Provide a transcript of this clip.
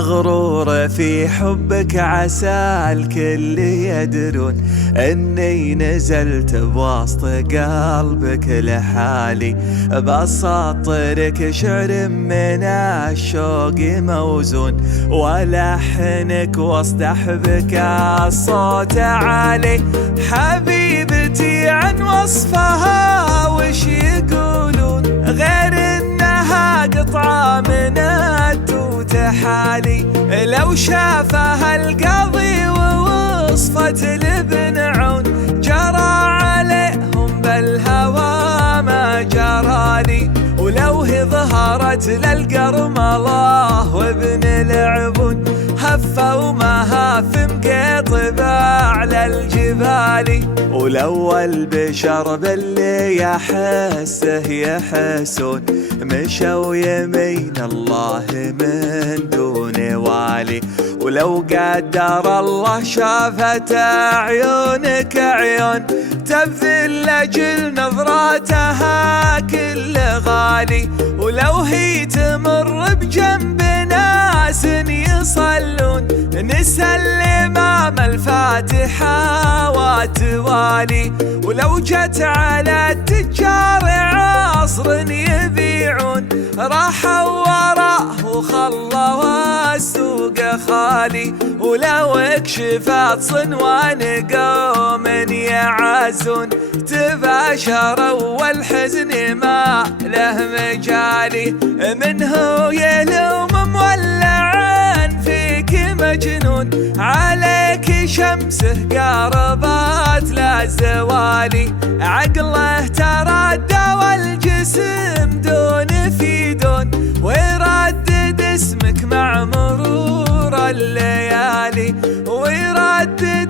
مغرور في حبك عسى الكل يدرون اني نزلت بوسط قلبك لحالي، بسطرك شعر من الشوق موزون، ولحنك واصطحبك الصوت عالي. حبيبتي عن وصفها وش يقولون غير انها قطعة من التوت حالي، لو شافها القاضي ووصفت لابن عون جرى عليهم بالهوى ما جرالي، ولو هي ظهرت للقرملة وابن العبون هفوا ما هاف مقطب على الجبال، ولو البشر باللي يحسه يحسون مشوا يمين الله من دون والي، ولو قدر الله شافت عيونك عيون تبذل لأجل نظراتها كل غالي، ولو هي تمر بجنب ناس يصلون نسلم امام الفاتحة وتوالي، ولو جت على التجار عصر يبيعون راحوا وراه وخلوا السوق خالي، ولو اكشفت صنوان قوم يعزون تباشروا والحزن ما له مجالي، منه يلوم مولعان فيك مجنون عليك شمسه قاربات لا زوالي، عقله تردى والجسم دون في دون ويردد اسمك مع مرور الليالي، ويردد